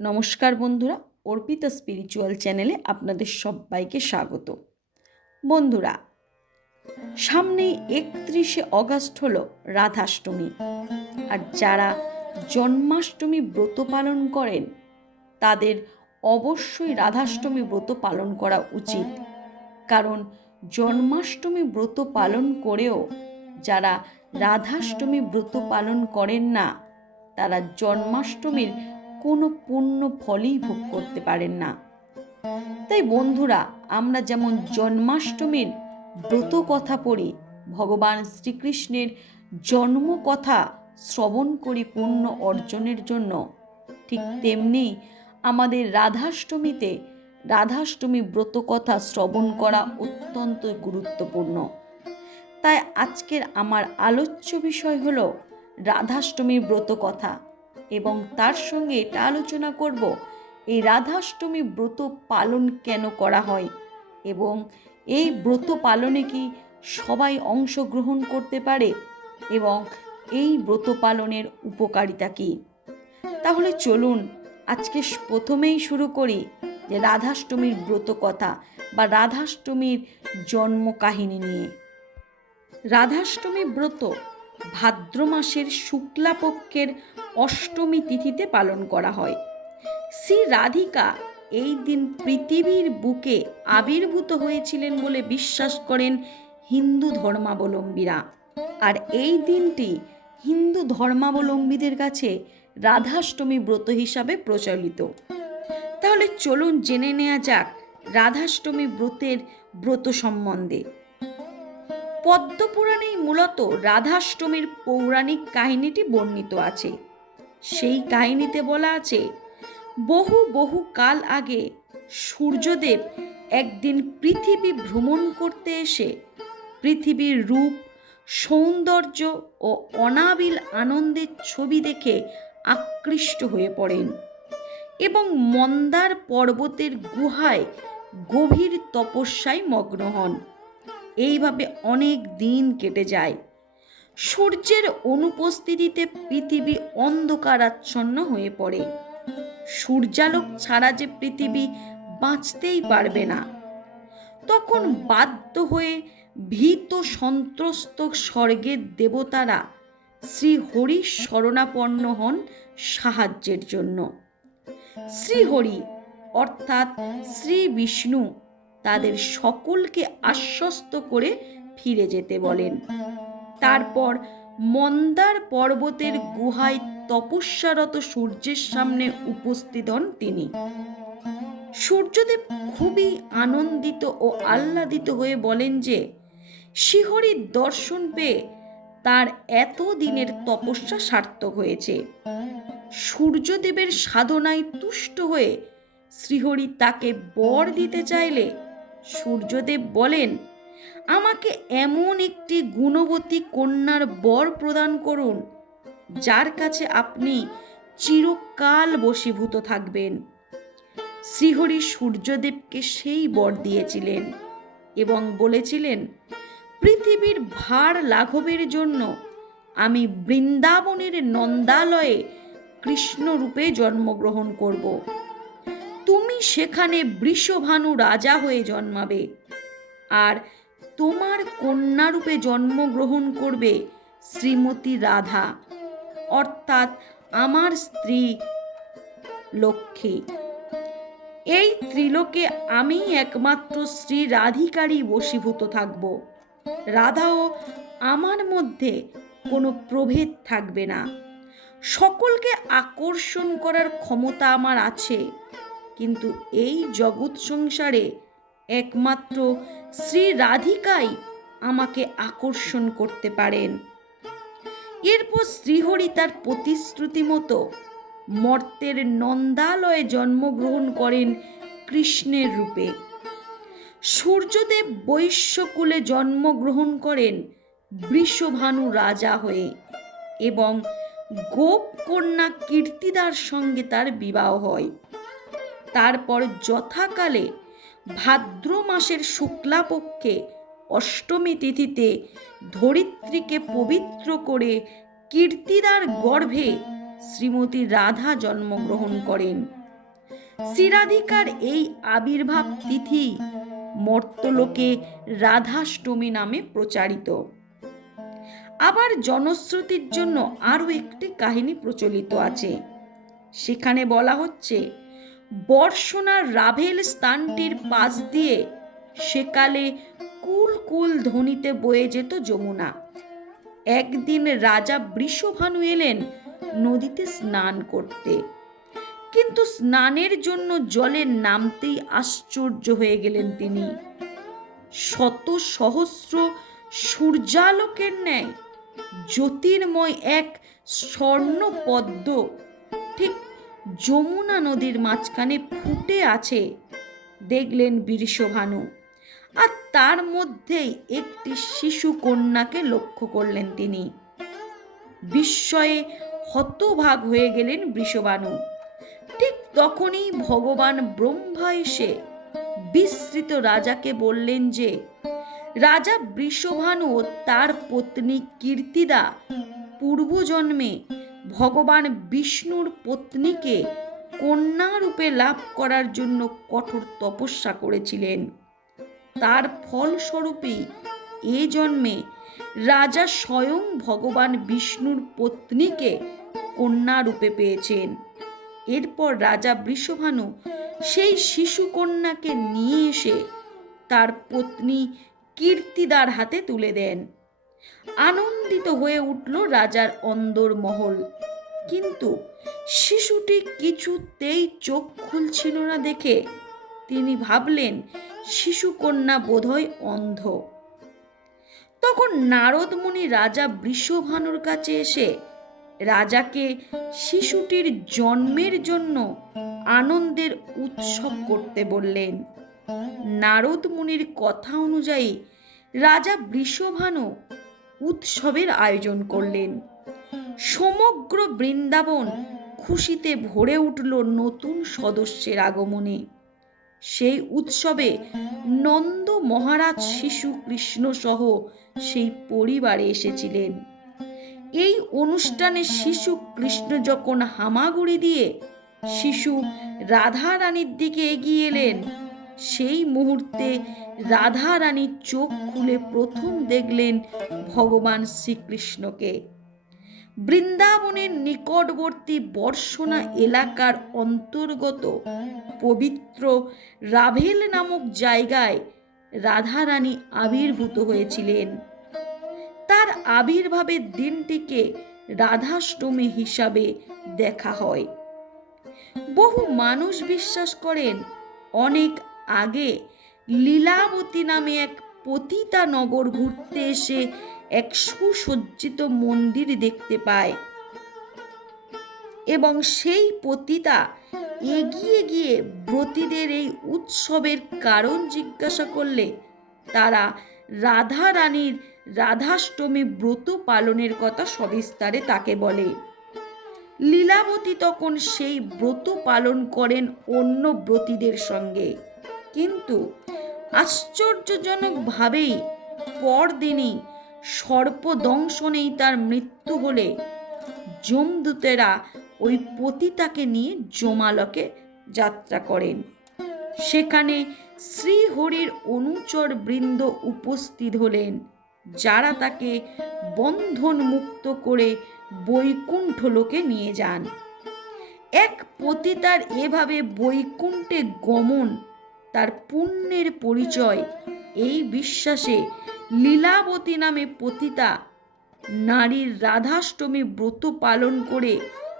নমস্কার বন্ধুরা, অর্পিতা স্পিরিচুয়াল চ্যানেলে আপনাদের সবাইকে স্বাগত। বন্ধুরা, সামনেই একত্রিশে অগস্ট হলো রাধাষ্টমী। আর যারা জন্মাষ্টমী ব্রত পালন করেন, তাদের অবশ্যই রাধাষ্টমী ব্রত পালন করা উচিত। কারণ জন্মাষ্টমী ব্রত পালন করেও যারা রাধাষ্টমী ব্রত পালন করেন না, তারা জন্মাষ্টমীর কোনো পূর্ণ ফলই ভোগ করতে পারেন না। তাই বন্ধুরা, আমরা যেমন জন্মাষ্টমীর ব্রত কথা পড়ি, ভগবান শ্রীকৃষ্ণের জন্ম কথা শ্রবণ করি পুণ্য অর্জনের জন্য, ঠিক তেমনি আমাদের রাধাষ্টমীতে রাধাষ্টমী ব্রত কথা শ্রবণ করা অত্যন্ত গুরুত্বপূর্ণ। তাই আজকের আমার আলোচ্য বিষয় হলো রাধাষ্টমীর ব্রত কথা। এবং তার সঙ্গে এটা আলোচনা করব, এই রাধাষ্টমী ব্রত পালন কেন করা হয়? এবং এই ব্রত পালনে কি সবাই অংশগ্রহণ করতে পারে? এবং এই ব্রত পালনের উপকারিতা কী? তাহলে চলুন আজকে প্রথমেই শুরু করি যে রাধাষ্টমীর ব্রত কথা বা রাধাষ্টমীর জন্ম কাহিনী নিয়ে। রাধাষ্টমী ব্রত ভাদ্র মাসের শুক্লাপক্ষের অষ্টমী তিথিতে পালন করা হয়। শ্রী রাধিকা এই দিন পৃথিবীর বুকে আবির্ভূত হয়েছিলেন বলে বিশ্বাস করেন হিন্দু ধর্মাবলম্বীরা। আর এই দিনটি হিন্দু ধর্মাবলম্বীদের কাছে রাধাষ্টমী ব্রত হিসাবে প্রচলিত। তাহলে চলুন জেনে নেওয়া যাক রাধাষ্টমী ব্রতের ব্রত সম্বন্ধে। পদ্মপুরাণেই মূলত রাধাষ্টমীর পৌরাণিক কাহিনীটি বর্ণিত আছে। সেই কাহিনীতে বলা আছে, বহু বহু কাল আগে সূর্যদেব একদিন পৃথিবী ভ্রমণ করতে এসে পৃথিবীর রূপ, সৌন্দর্য ও অনাবিল আনন্দের ছবি দেখে আকৃষ্ট হয়ে পড়েন এবং মন্দার পর্বতের গুহায় গভীর তপস্যায় মগ্ন হন। এইভাবে অনেক দিন কেটে যায়। সূর্যের অনুপস্থিতিতে পৃথিবী অন্ধকারাচ্ছন্ন হয়ে পড়ে। সূর্যালোক ছাড়া যে পৃথিবী বাঁচতেই পারবে না। তখন বাধ্য হয়ে ভীত সন্ত্রস্ত স্বর্গের দেবতারা শ্রী হরি শরণাপন্ন হন সাহায্যের জন্য। শ্রীহরি অর্থাৎ শ্রী বিষ্ণু তাদের সকলকে আশ্বস্ত করে ফিরে যেতে বলেন। তারপর মন্দার পর্বতের গুহায় তপস্যারত সূর্যের সামনে উপস্থিত হন তিনি। সূর্যদেব খুবই আনন্দিত ও আহ্লাদিত হয়ে বলেন যে শিহরির দর্শন পেয়ে তার এত দিনের তপস্যা সার্থক হয়েছে। সূর্যদেবের সাধনায় তুষ্ট হয়ে শ্রীহরি তাকে বর দিতে চাইলে সূর্যদেব বলেন, আমাকে এমন একটি গুণবতী কন্যার বর প্রদান করুন, যার কাছে আপনি চিরকাল বশীভূত থাকবেন। শ্রীহরি সূর্যদেবকে সেই বর দিয়েছিলেন এবং বলেছিলেন, পৃথিবীর ভার লাঘবের জন্য আমি বৃন্দাবনের নন্দালয়ে কৃষ্ণরূপে জন্মগ্রহণ করব। তুমি সেখানে বৃষভানু রাজা হয়ে জন্মাবে। আর তোমার কন্যারূপে জন্মগ্রহণ করবে শ্রীমতী রাধা। অর্থাৎ আমার স্ত্রী লক্ষ্মী। এই ত্রিলোকে আমি একমাত্র শ্রী রাধিকারই বশীভূত থাকব। রাধাও আমার মধ্যে কোনো প্রভেদ থাকবে না। সকলকে আকর্ষণ করার ক্ষমতা আমার আছে। কিন্তু এই জগৎ সংসারে একমাত্র শ্রী রাধিকাই আমাকে আকর্ষণ করতে পারেন। এরপর শ্রীহরি তার প্রতিশ্রুতি মতো মর্তের নন্দালয়ে জন্মগ্রহণ করেন কৃষ্ণের রূপে। সূর্যদেব বৈশ্যকুলে জন্মগ্রহণ করেন বৃষভানু রাজা হয়ে এবং গোপ কন্যা কীর্তিদার সঙ্গে তার বিবাহ হয়। তারপর যথাকালে ভাদ্র মাসের শুক্লাপক্ষে অষ্টমী তিথিতে ধরিত্রীকে পবিত্র করে কীর্তিদার গর্ভে শ্রীমতী রাধা জন্মগ্রহণ করেন। শিরাধিকার এই আবির্ভাব তিথি মর্তলোকে রাধাষ্টমী নামে প্রচারিত। আবার জনশ্রুতির জন্য আরও একটি কাহিনী প্রচলিত আছে। সেখানে বলা হচ্ছে বর্ষণার রাভেল স্থানটির পাশ দিয়ে সেকালে কুল কুল ধ্বনিতে বয়ে যেত যমুনা। একদিন রাজা বৃষভানু এলেন নদীতে স্নান করতে। কিন্তু স্নানের জন্য জলে নামতেই আশ্চর্য হয়ে গেলেন তিনি। শত সহস্র সূর্যালোকের ন্যায় জ্যোতির্ময় এক স্বর্ণ পদ্ম ঠিক যমুনা নদীর মাঝখানে ফুটে আছে, দেখলেন বীরশভানু। আর তার মধ্যেই একটি শিশু কন্যাকে লক্ষ্য করলেন তিনি। বিস্ময়ে হতভাগ হয়ে গেলেন বৃষবানু ঠিক তখনই ভগবান ব্রহ্মা এসে বিস্মৃত রাজাকে বললেন যে, রাজা বৃষভানু ও তার পত্নী কীর্তিদা পূর্বজন্মে ভগবান বিষ্ণুর পত্নীকে কন্যা রূপে লাভ করার জন্য কঠোর তপস্যা করেছিলেন। তার ফলস্বরূপই এ জন্মে রাজা স্বয়ং ভগবান বিষ্ণুর পত্নীকে কন্যা রূপে পেয়েছেন। এরপর রাজা বৃষভানু সেই শিশু কন্যাকে নিয়ে এসে তার পত্নী কীর্তিদার হাতে তুলে দেন। আনন্দিত হয়ে উঠল রাজার অন্দর মহল। কিন্তু শিশুটি কিছুতেই চোখ খুলছিল না দেখে। তিনি ভাবলেন শিশুকন্যা বোধহয় অন্ধ। তখন নারদমুনি রাজা বৃষভানুর কাছে এসে রাজাকে শিশুটির জন্মের জন্য আনন্দের উৎসব করতে বললেন। নারদ মুনির কথা অনুযায়ী রাজা বৃষভানু উৎসবের আয়োজন করলেন। সমগ্র বৃন্দাবন খুশিতে ভরে উঠল নতুন সদস্যের আগমনে। সেই উৎসবে নন্দ মহারাজ শিশু কৃষ্ণ সহ সেই পরিবারে এসেছিলেন। এই অনুষ্ঠানে শিশু কৃষ্ণ যখন হামাগুড়ি দিয়ে শিশু রাধা রানীর দিকে এগিয়ে এলেন সেই মুহূর্তে রাধা রানী চোখ খুলে প্রথম দেখলেন ভগবান শ্রীকৃষ্ণকে। বৃন্দাবনের নিকটবর্তী বর্ষণা এলাকার অন্তর্গত পবিত্র রাভেল নামক জায়গায় রাধারানী আবির্ভূত হয়েছিলেন। তার আবির্ভাবের দিনটিকে রাধাষ্টমী হিসাবে দেখা হয়। বহু মানুষ বিশ্বাস করেন, অনেক আগে লীলাবতী নামে এক পতিতা নগর ঘুরতে এসে এক সুসজ্জিত মন্দির দেখতে পায়। এবং সেই পতিতা এগিয়ে গিয়ে ব্রতীদের এই উৎসবের কারণ জিজ্ঞাসা করলে, তারা রাধা রানীর রাধাষ্টমী ব্রত পালনের কথা সবিস্তারে তাকে বলে। লীলাবতী তখন সেই ব্রত পালন করেন অন্য ব্রতীদের সঙ্গে। কিন্তু আশ্চর্যজনকভাবেই পরদিনই সর্পদংশনেই তার মৃত্যু হলে যমদূতেরা ওই পতিতাকে নিয়ে জমালকে যাত্রা করেন। সেখানে শ্রীহরির অনুচর বৃন্দ উপস্থিত হলেন, যারা তাকে বন্ধন মুক্ত করে বৈকুণ্ঠ লোকে নিয়ে যান। এক পতিতার এভাবে বৈকুণ্ঠে গমন তার পুণ্যের পরিচয় এই বিশ্বাসে লীলাবতী নামে পতিতা নারীর রাধাষ্টমী ব্রত পালন করে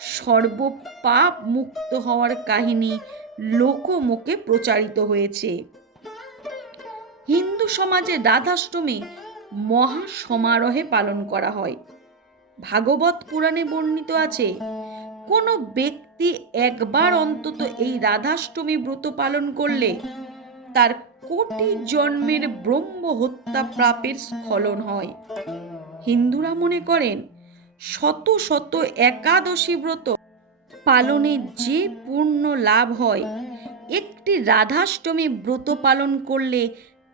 সর্বপাপ মুক্ত হওয়ার কাহিনী লোকমুখে প্রচারিত হয়েছে। হিন্দু সমাজে রাধাষ্টমী মহা সমারোহে পালন করা হয়। ভাগবত পুরাণে বর্ণিত আছে, কোনো ব্যক্তি একবার অন্তত এই রাধাষ্টমী ব্রত পালন করলে তার কোটি জন্মের ব্রহ্ম হত্যা প্রাপের স্খলন হয়। হিন্দুরা মনে করেন, শত শত একাদশী ব্রত পালনে যে পূর্ণ লাভ হয়, একটি রাধাষ্টমী ব্রত পালন করলে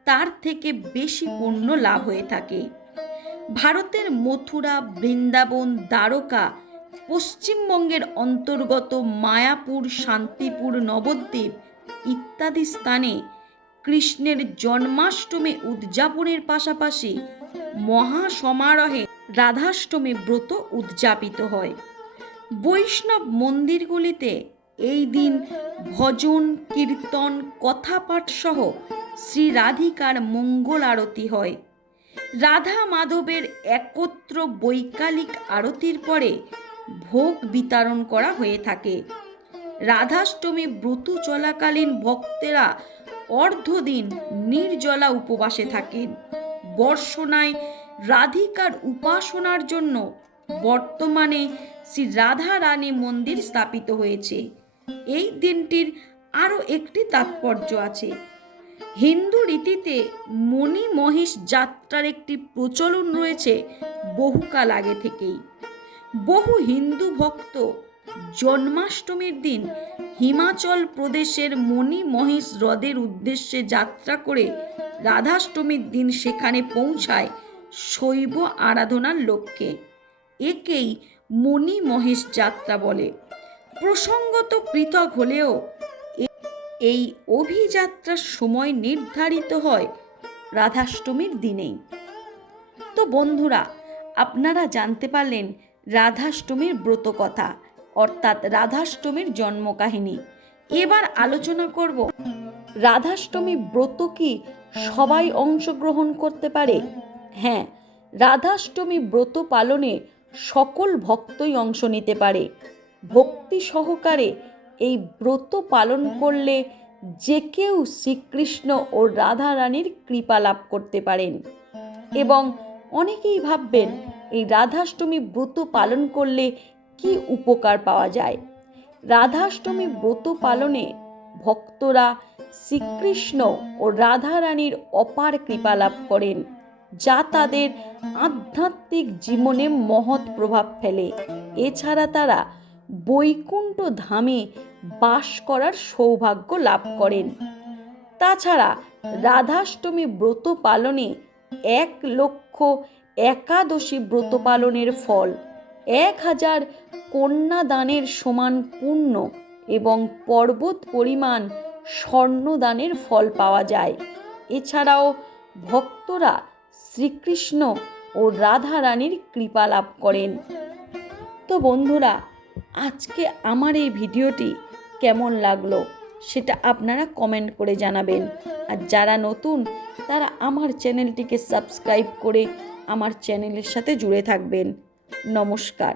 তার থেকে বেশি পূর্ণ লাভ হয়ে থাকে। ভারতের মথুরা, বৃন্দাবন, দ্বারকা পশ্চিমবঙ্গের অন্তর্গত মায়াপুর, শান্তিপুর, নবদ্বীপ ইত্যাদি স্থানে কৃষ্ণের জন্মাষ্টমী উদযাপনের পাশাপাশি মহা সমারোহে রাধাষ্টমী ব্রত উদযাপিত হয়। বৈষ্ণব মন্দিরগুলিতে এই দিন ভজন, কীর্তন, কথাপাঠ সহ শ্রী রাধিকার মঙ্গল আরতি হয়। রাধা মাধবের একত্র বৈকালিক আরতির পরে ভোগ বিতরণ করা হয়ে থাকে। রাধাষ্টমী ব্রত চলাকালীন ভক্তেরা অর্ধদিন নির্জলা উপবাসে থাকেন। বর্ষণায় রাধিকার উপাসনার জন্য বর্তমানে শ্রী রাধা রানী মন্দির স্থাপিত হয়েছে। এই দিনটির আরও একটি তাৎপর্য আছে। হিন্দু রীতিতে মণি মহিষ যাত্রার একটি প্রচলন রয়েছে বহুকাল আগে থেকেই। বহু হিন্দু ভক্ত জন্মাষ্টমীর দিন হিমাচল প্রদেশের মণি মহিষ হ্রদের উদ্দেশ্যে যাত্রা করে রাধাষ্টমীর দিন সেখানে পৌঁছায় শৈব আরাধনার লক্ষ্যে। একেই মণি মহেশ যাত্রা বলে। প্রসঙ্গত পৃথক হলেও এই অভিযাত্রার সময় নির্ধারিত হয় রাধাষ্টমীর দিনেই। তো বন্ধুরা, আপনারা জানতে পারলেন রাধাষ্টমীর ব্রত কথা অর্থাৎ রাধাষ্টমীর জন্মকাহিনী। এবার আলোচনা করব, রাধাষ্টমী ব্রত কি সবাই অংশগ্রহণ করতে পারে? হ্যাঁ রাধাষ্টমী ব্রত পালনে সকল ভক্তই অংশ নিতে পারে। ভক্তি সহকারে এই ব্রত পালন করলে যে কেউ শ্রীকৃষ্ণ ও রাধা রানীর কৃপা লাভ করতে পারেন। এবং অনেকেই ভাববেন এই রাধাষ্টমী ব্রত পালন করলে কি উপকার পাওয়া যায়? রাধাষ্টমী ব্রত পালনে ভক্তরা শ্রীকৃষ্ণ ও রাধা রানীর অপার কৃপা লাভ করেন, যা তাদের আধ্যাত্মিক জীবনে মহৎ প্রভাব ফেলে। এছাড়া তারা বৈকুণ্ঠ ধামে বাস করার সৌভাগ্য লাভ করেন। তাছাড়া রাধাষ্টমী ব্রত পালনে এক লক্ষ একাদশী ব্রত পালনের ফল। এক হাজার কন্যাদানের সমান পুণ্য এবং পর্বত পরিমাণ স্বর্ণদানের ফল পাওয়া যায়। এছাড়াও ভক্তরা শ্রীকৃষ্ণ ও রাধা রানীর কৃপা লাভ করেন। তো বন্ধুরা, আজকে আমার এই ভিডিওটি কেমন লাগল সেটা আপনারা কমেন্ট করে জানাবেন। আর যারা নতুন, তারা আমার চ্যানেলটিকে সাবস্ক্রাইব করে আমার চ্যানেলের সাথে জুড়ে থাকবেন। নমস্কার।